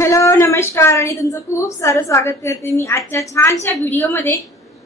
Hello नमस्कार आणि तुमचं खूप सारं स्वागत करते मी आजच्या छानशा व्हिडिओमध्ये।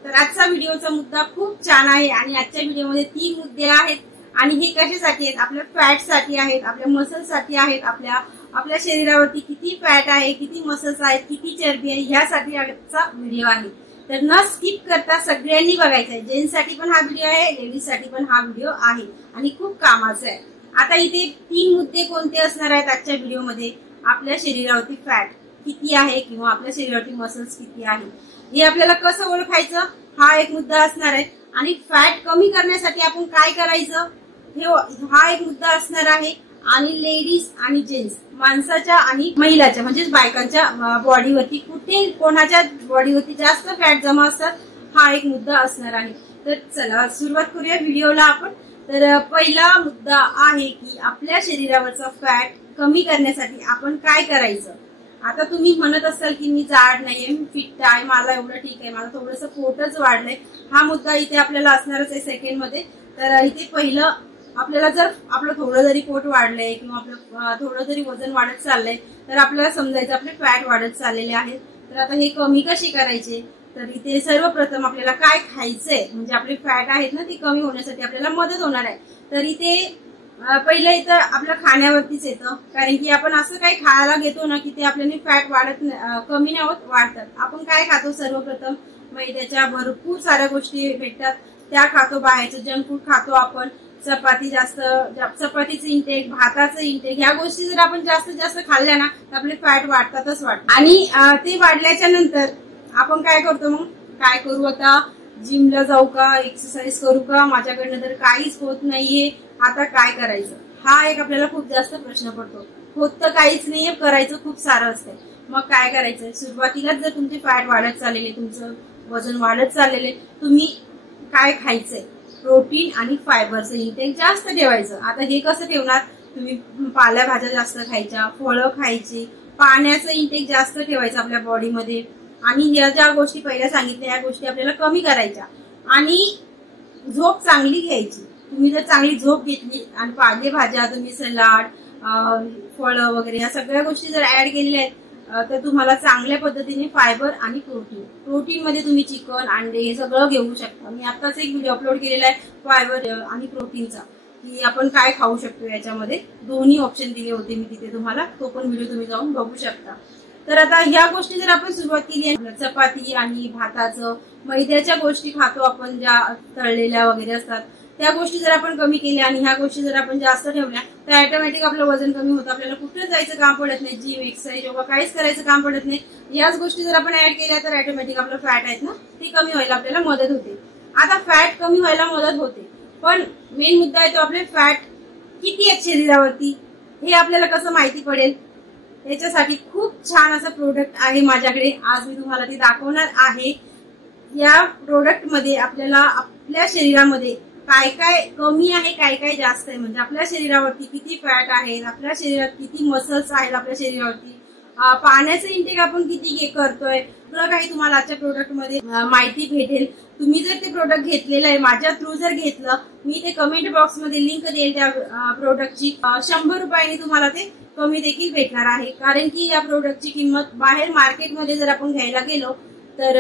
तर आजचा व्हिडिओचा मुद्दा खूप छान आहे आणि आजच्या व्हिडिओमध्ये 3 मुद्दे आहेत आणि हे कशासाठी आहेत? आपल्या फॅटसाठी आहेत, आपल्या मसल्ससाठी आहेत, आपल्या शरीरावरती किती फॅट आहे, किती मसल्स आहेत, किती चरबी आहे यासाठी आजचा व्हिडिओ आहे। तर न स्किप करता सगळ्यांनी बघायचा आहे। जेंट्ससाठी पण हा व्हिडिओ आहे, लेडीजसाठी पण हा व्हिडिओ आहे आणि खूप कामाचा आहे। आता इथे 3 मुद्दे कोणते असणार आहेत आजच्या व्हिडिओमध्ये? आपल्या शरीरावरती फॅट किती आहे किंवा आपल्या शरीरावरती मसल्स किती आहे हे आपल्याला कसं ओळखायचं हा एक मुद्दा असणार आहे। आणि फॅट कमी करण्यासाठी आपण काय करायचं हा एक मुद्दा असणार आहे। आणि लेडीज आणि जेंट्स माणसाच्या आणि महिलाच्या म्हणजे बायकांच्या बॉडीवरती कुठे कोणाच्या बॉडीवरती जास्त फॅट जमा असतात हा एक मुद्दा असणार आहे। तर चला सुरुवात करूया व्हिडिओला आपण। तर पहिला मुद्दा आहे की आपल्या शरीरावरचा फॅट कमी करण्यासाठी आपण काय करायचं। आता तुम्ही म्हणत असाल की मी जाड नाहीये, मी फिट आहे, मला एवढं ठीक आहे, मला थोडंसं पोटच वाढलंय, हा मुद्दा इथे आपल्याला असणारच आहे सेकंड मध्ये। तर इथे पहिलं आपल्याला जर आपलं थोडं जरी पोट वाढलंय किंवा आपलं थोडं जरी वजन वाढत चाललंय तर आपल्याला समजायचं आपले फॅट वाढत चाललेले आहेत। तर आता हे कमी कसे करायचे? तर इथे सर्वप्रथम आपल्याला काय खायचंय म्हणजे आपले फॅट आहेत ना ती कमी होण्यासाठी आपल्याला मदत होणार आहे। तर इथे पहिलं इथं आपल्या खाण्यावरतीच येतं, कारण की आपण असं काही खायला घेतो ना की ते आपल्याला फॅट कमी नाही होत, वाढतात। आपण काय खातो? सर्वप्रथम मैद्याच्या भरपूर साऱ्या गोष्टी भेटतात त्या खातो, बाहेरचं जंक फूड खातो आपण, चपातीचं इंटेक, भाताचं इंटेक, ह्या गोष्टी जर आपण जास्त खाल्ल्या ना तर आपले फॅट वाढतातच वाढतात। आणि ते वाढल्याच्या नंतर आपण काय करतो? मग काय करू आता? जिमला जाऊ का, एक्सरसाइज करू का, माझ्याकडनं तर काहीच होत नाहीये, आता काय करायचं? हा एक आपल्याला खूप जास्त प्रश्न पडतो। होत तर काहीच नाहीये, करायचं खूप सारं असतंय। मग काय करायचं? सुरुवातीलाच जर तुमचे फॅट वाढत चाललेले, तुमचं वजन वाढत चाललेले, तुम्ही काय खायचंय? प्रोटीन आणि फायबरचं इंटेक जास्त ठेवायचं। आता हे कसं ठेवणार? तुम्ही पालेभाज्या जास्त खायच्या, फळं खायची, पाण्याचं इंटेक जास्त ठेवायचं आपल्या बॉडीमध्ये। आणि ह्या ज्या गोष्टी पहिल्या सांगितल्या या गोष्टी आपल्याला कमी करायच्या। आणि झोप चांगली घ्यायची। तुम्ही जर चांगली झोप घेतली आणि पालेभाज्या, तुम्ही सलाड, फळं वगैरे या सगळ्या गोष्टी जर ऍड केलेल्या आहेत तर तुम्हाला चांगल्या पद्धतीने फायबर आणि प्रोटीन मध्ये तुम्ही चिकन, अंडे हे सगळं घेऊ शकता। मी आताच एक व्हिडिओ अपलोड केलेला आहे फायबर आणि प्रोटीनचा, की आपण काय खाऊ शकतो याच्यामध्ये दोन्ही ऑप्शन दिले होते मी तिथे, तुम्हाला तो पण व्हिडिओ तुम्ही जाऊन बघू शकता। तर आता ह्या गोष्टी जर आपण सुरुवात केली आहे, चपाती आणि भाताचं, मैद्याच्या गोष्टी खातो आपण ज्या तळलेल्या वगैरे असतात त्या गोष्टी जर आपण कमी केल्या आणि ह्या गोष्टी जर आपण जास्त ठेवल्या तर ऑटोमॅटिक आपलं वजन कमी होतं, आपल्याला कुठे जायचं काम पडत नाही, जिम, एक्सरसाइज, योगा काहीच करायचं काम पडत नाही। याच गोष्टी जर आपण ऍड केल्या तर ऑटोमॅटिक आपलं फॅट आहेत ना ते कमी व्हायला आपल्याला मदत होते। आता फॅट कमी व्हायला मदत होते, पण मेन मुद्दा आहे तो आपले फॅट किती आहेत शरीरावरती हे आपल्याला कसं माहिती पडेल? याच्यासाठी खूप छान असं प्रोडक्ट आहे माझ्याकडे, आज मी तुम्हाला ते दाखवणार आहे। या प्रोडक्ट मध्ये आपल्याला आपल्या शरीरामध्ये काय काय कमी आहे, काय काय जास्त आहे, म्हणजे आपल्या शरीरावरती किती फॅट आहे, आपल्या शरीरात किती मसल्स आहेत, आपल्या शरीरावरती पाण्याचं इंटेक आपण किती करतोय, सगळं काही तुम्हाला आजच्या प्रोडक्ट मध्ये माहिती भेटेल। तुम्ही जर ते प्रोडक्ट घेतलेलं आहे, माझ्या थ्रू जर घेतलं, मी ते कमेंट बॉक्स मध्ये लिंक देईल त्या प्रोडक्टची, 100 रुपयांनी तुम्हाला ते कमी देखील भेटणार आहे। कारण की या प्रोडक्टची किंमत बाहेर मार्केटमध्ये जर आपण घ्यायला गेलो तर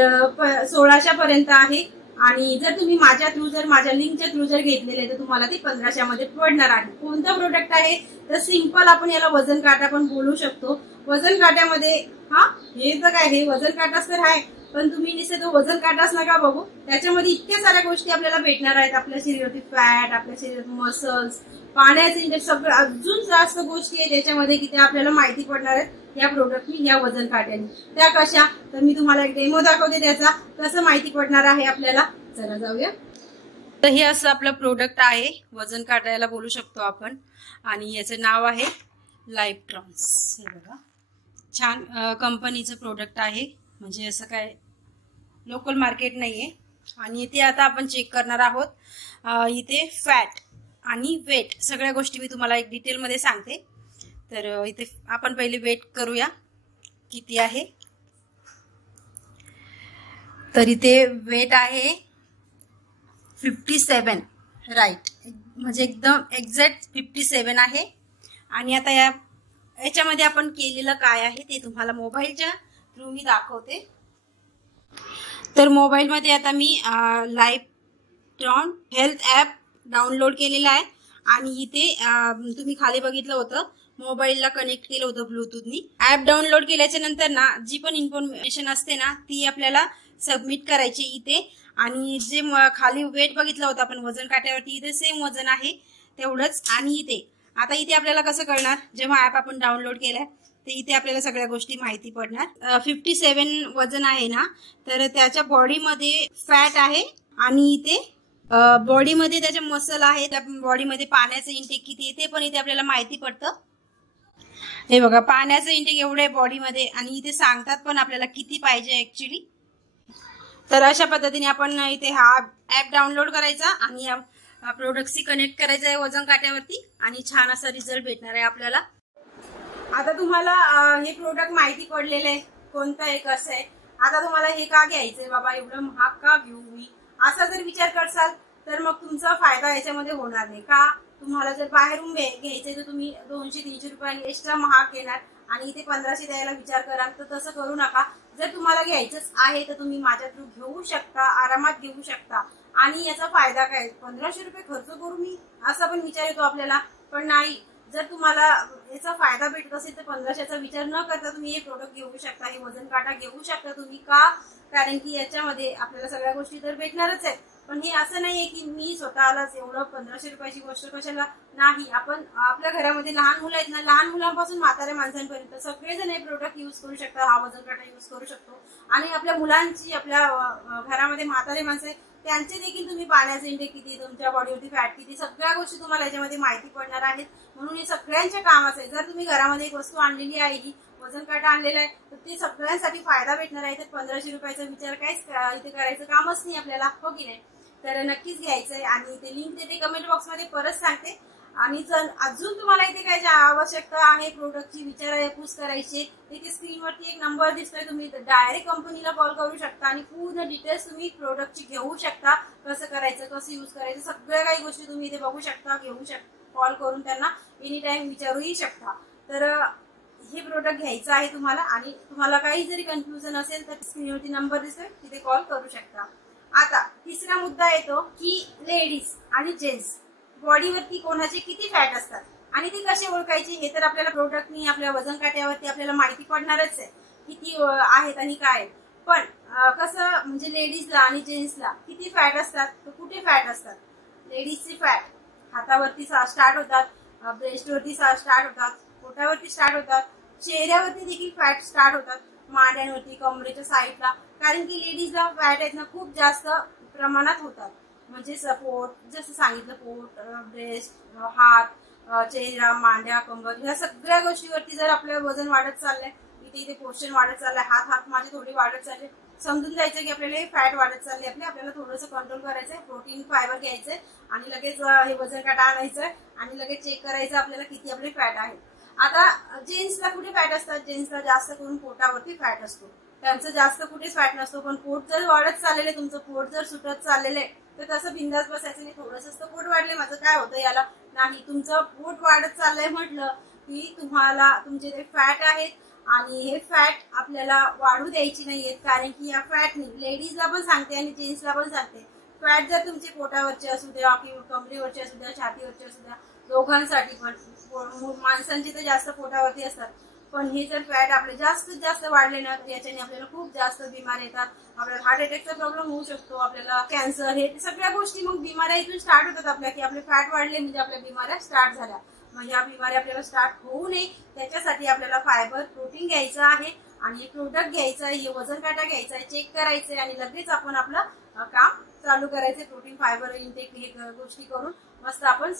1600 पर्यंत आहे आणि जर तुम्ही माझ्या थ्रू जर माझ्या लिंकच्या थ्रू जर घेतलेले तर तुम्हाला ते 1500 मध्ये पडणार आहे। कोणतं प्रोडक्ट आहे? तर सिंपल आपण याला वजन काटा पण बोलू शकतो। वजन काट्यामध्ये हे तर काय, हे वजन काटाच तर आहे, पण तुम्ही नुसतं तो वजन काटाच नका बघू, त्याच्यामध्ये इतक्या साऱ्या गोष्टी आपल्याला भेटणार आहेत। आपल्या शरीरातील फॅट, आपल्या शरीरात मसल्स, पाण्याचे इंटेक, सगळं अजून जास्त गोष्टी आहेत त्याच्यामध्ये की त्या आपल्याला माहिती पडणार आहेत या प्रोडक्टनी, या वजन काट्याने। त्या कशा? तर मी तुम्हाला एक डेमो दाखवते त्याचा, कसं माहिती पडणार आहे आपल्याला। चला जाऊया। तर हे असं आपलं प्रोडक्ट आहे, वजन काटायला बोलू शकतो आपण, आणि याचं नाव आहे लाईफट्रॉन्स। हे बघा, छान कंपनीचं प्रोडक्ट आहे, म्हणजे असं काय लोकल मार्केट नाहीये। आणि इथे आता आपण चेक करणार आहोत इथे फॅट आणि वेट, सगळ्या गोष्टी मी तुम्हाला एक डिटेल मध्ये सांगते। तर इथे आपण पहिले वेट करूया किती आहे। तर इथे वेट आहे 57, राईट, म्हणजे एकदम एक्झॅक्ट 57 आहे। आणि आता या याच्यामध्ये आपण केलेलं काय आहे ते तुम्हाला मोबाईलच्या थ्रू मी दाखवते। तर मोबाईलमध्ये आता मी लाईव्हट्रॉन हेल्थ ॲप डाउनलोड केलेला आहे आणि इथे तुम्ही खाली बघितलं होतं मोबाईलला कनेक्ट केलं होतं ब्लूटूथनी। ॲप डाउनलोड केल्याच्या नंतर ना जी पण इन्फॉर्मेशन असते ना ती आपल्याला सबमिट करायची इथे। आणि जे खाली वेट बघितलं होतं आपण वजन काट्यावरती, इथे सेम वजन आहे तेवढंच। आणि इथे आता इथे आपल्याला कसं कळणार, जेव्हा ॲप आपण डाउनलोड केलाय तर इथे आपल्याला सगळ्या गोष्टी माहिती पडणार। 57 वजन आहे ना, तर त्याच्या बॉडीमध्ये फॅट आहे आणि इथे बॉडीमध्ये त्याचे मसल आहे, त्या बॉडीमध्ये पाण्याचं इंटेक किती आहे ते पण इथे आपल्याला माहिती पडतं। हे बघा पाण्याचं इंटेक एवढं आहे बॉडीमध्ये आणि इथे सांगतात पण आपल्याला किती पाहिजे ऍक्च्युली। तर अशा पद्धतीने आपण इथे हा ॲप डाउनलोड करायचा आणि प्रोडक्टशी कनेक्ट करायचं आहे वजन काट्यावरती आणि छान असा रिझल्ट भेटणार आहे आपल्याला। आता तुम्हाला हे प्रोडक्ट माहिती पडलेलं आहे कोणतं आहे कसं आहे। आता तुम्हाला हे का घ्यायचंय बाबा, एवढं महाग का घेऊ मी, असा जर विचार करसाल तर मग तुमचा फायदा याच्यामध्ये होणार नाही का। तुम्हाला जर बाहेरून घ्यायचंय तर तुम्ही 200-300 रुपयांनी एक्स्ट्रा महाग घेणार आणि इथे 1500 द्यायला विचार कराल, तर तसं करू नका। जर तुम्हाला घ्यायचंच आहे तर तुम्ही माझ्या थ्रू घेऊ शकता, आरामात घेऊ शकता। आणि याचा फायदा काय, 1500 रुपये खर्च करू मी, असा पण विचार येतो आपल्याला, पण नाही। जर तुम्हाला याचा फायदा भेटत असेल तर 1500चा विचार न करता तुम्ही हे प्रोडक्ट घेऊ शकता, हे वजन काटा घेऊ शकता तुम्ही। का, कारण की याच्यामध्ये आपल्याला सगळ्या गोष्टी तर भेटणारच आहेत, पण हे असं नाहीये की मी स्वतःलाच एवढं 1500 रुपयाची गोष्ट कशाला, नाही। आपण आपल्या घरामध्ये लहान मुलं आहेत ना, लहान मुलांपासून म्हाताऱ्या माणसांपर्यंत सगळेजण हे प्रोडक्ट युज करू शकतात, हा वजन काटा युज करू शकतो। आणि आपल्या मुलांची, आपल्या घरामध्ये म्हातारे माणसं त्यांचे देखील तुम्ही पाण्याचे इंटेक किती, तुमच्या बॉडीवरती फॅट किती, सगळ्या गोष्टी तुम्हाला याच्यामध्ये माहिती पडणार आहेत। म्हणून हे सगळ्यांच्या कामाचं आहे। जर तुम्ही घरामध्ये एक वस्तू आणलेली आहे, ही वजन काटा आणलेला आहे, तर ते सगळ्यांसाठी फायदा भेटणार आहे। तर 1500 रुपयाचा विचार काहीच इथे करायचं कामच नाही आपल्याला, हो की नाही। तर नक्कीच घ्यायचंय आणि ते लिंक देते कमेंट बॉक्समध्ये, परत सांगते। आणि जर अजून तुम्हाला इथे काय आवश्यकता आहे प्रोडक्टची विचारपूस करायची, इथे स्क्रीनवरती एक नंबर दिसतोय, तुम्ही डायरेक्ट कंपनीला कॉल करू शकता आणि पूर्ण डिटेल्स तुम्ही प्रोडक्टची घेऊ शकता। कसं करायचं, कसं यूज करायचं, सगळ्या काही गोष्टी तुम्ही इथे बघू शकता, घेऊ शकता, कॉल करून त्यांना एनी टाइम विचारूही शकता। तर हे प्रोडक्ट घ्यायचं आहे तुम्हाला आणि तुम्हाला काही जरी कन्फ्युजन असेल तर स्क्रीनवरती नंबर दिसतोय, तिथे कॉल करू शकता। आता तिसरा मुद्दा येतो की लेडीज आणि जेंट्स बॉडीवरती कोणाचे किती फॅट असतात आणि ते कसे ओळखायचे, हे तर आपल्याला प्रोडक्टनी आपल्या वजन काट्यावरती आपल्याला माहिती पडणारच आहे किती आहेत आणि काय। पण कसं म्हणजे लेडीजला आणि जेंट्सला किती फॅट असतात, तर कुठे फॅट असतात। लेडीजचे फॅट हातावरती स्टार्ट होतात, ब्रेस्टवरती स्टार्ट होतात, पोटावरती स्टार्ट होतात, चेहऱ्यावरती देखील फॅट स्टार्ट होतात, मांड्यांवरती, कमरेच्या साईडला। कारण की लेडीजला फॅट आहेत ना खूप जास्त प्रमाणात होतात, म्हणजे पोट, जसं सांगितलं पोट, ब्रेस्ट, हात, चेहरा, मांड्या, कंबर, ह्या सगळ्या गोष्टीवरती जर आपलं वजन वाढत चाललंय, इथे पोर्शन वाढत चाललंय, हात माझे थोडे वाढत चालले, समजून जायचं की आपल्याला फॅट वाढत चालले, आपल्याला थोडंसं कंट्रोल करायचंय, प्रोटीन फायबर घ्यायचंय आणि लगेच हे वजन काटा आणायचंय आणि लगेच चेक करायचं आपल्याला किती आपले फॅट आहे। आता जेंट्सला कुठे फॅट असतात, जेंट्सला जास्त करून पोटावरती फॅट असतो, त्यांचं जास्त कुठेच फॅट नसतो। पण पोट जर वाढत चाललेलं आहे, तुमचं पोट जर सुटत चाललेलं आहे, तर तसं बिंदास बसायचं नाही, थोडंसं पोट वाढले माझं काय होतं याला, नाही। तुमचं पोट वाढत चाललंय म्हटलं की तुम्हाला तुमचे ते फॅट आहेत आणि हे फॅट आपल्याला वाढू द्यायची नाहीयेत, कारण की या फॅटनी लेडीजला पण सांगते आणि जेंट्सला पण सांगते, फॅट जर तुमचे पोटावरचे असू द्या किंवा कमरेवरचे असू द्या, छातीवरचे असू द्या, दोघांसाठी पण, माणसांची तर जास्त पोटावरती असतात, पण हे जर फॅट आपले जास्तीत जास्त वाढले ना, याच्याने आपल्याला खूप जास्त बिमार येतात, आपल्याला हार्ट अटॅकचा प्रॉब्लेम होऊ शकतो, आपल्याला कॅन्सर, हे सगळ्या गोष्टी मग बिमाऱ्या इथून स्टार्ट होतात आपल्या, की आपले फॅट वाढले म्हणजे आपल्या बिमाऱ्या स्टार्ट झाल्या। मग ह्या बिमाऱ्या आपल्याला स्टार्ट होऊ नये त्याच्यासाठी आपल्याला फायबर, प्रोटीन घ्यायचं आहे आणि हे प्रोडक्ट घ्यायचं आहे, हे वजन काटा घ्यायचा आहे, चेक करायचंय आणि लगेच आपण आपलं काम चालू करायचंय। प्रोटीन, फायबर इंटेक हे गोष्टी करून मस्त आपण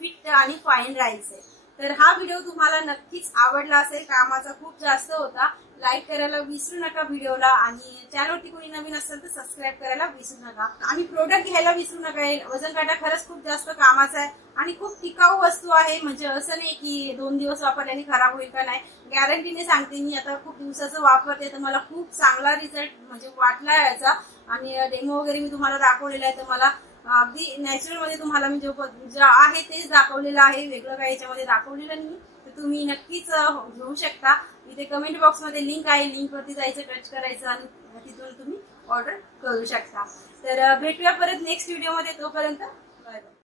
फिट आणि फाईन राहायचंय। तर हा व्हिडिओ तुम्हाला नक्कीच आवडला असेल, कामाचा खूप जास्त होता, लाईक करायला विसरू नका व्हिडिओला आणि चॅनलवरती कोणी नवीन असेल तर सबस्क्राईब करायला विसरू नका आणि प्रोडक्ट घ्यायला विसरू नका। वजन काटा खरंच खूप जास्त कामाचा आहे आणि खूप टिकाऊ वस्तू आहे, म्हणजे असं नाही की 2 दिवस वापरल्याने खराब होईल का, नाही, गॅरंटीने सांगते मी। आता खूप दिवसाचं वापरते तर मला खूप चांगला रिझल्ट म्हणजे वाटला याचा आणि डेमो वगैरे मी तुम्हाला दाखवलेला आहे, तर मला अगदी नॅचरल मध्ये तुम्हाला मी जो आहे तेच दाखवलेलं आहे, वेगळं काही याच्यामध्ये दाखवलेलं नाही। तर तुम्ही नक्कीच घेऊ शकता। इथे कमेंट बॉक्स मध्ये लिंक आहे, लिंक वरती जायचं, टच करायचं आणि तिथून तुम्ही ऑर्डर करू शकता। तर भेटूया परत नेक्स्ट व्हिडिओ मध्ये, तोपर्यंत बाय बाय।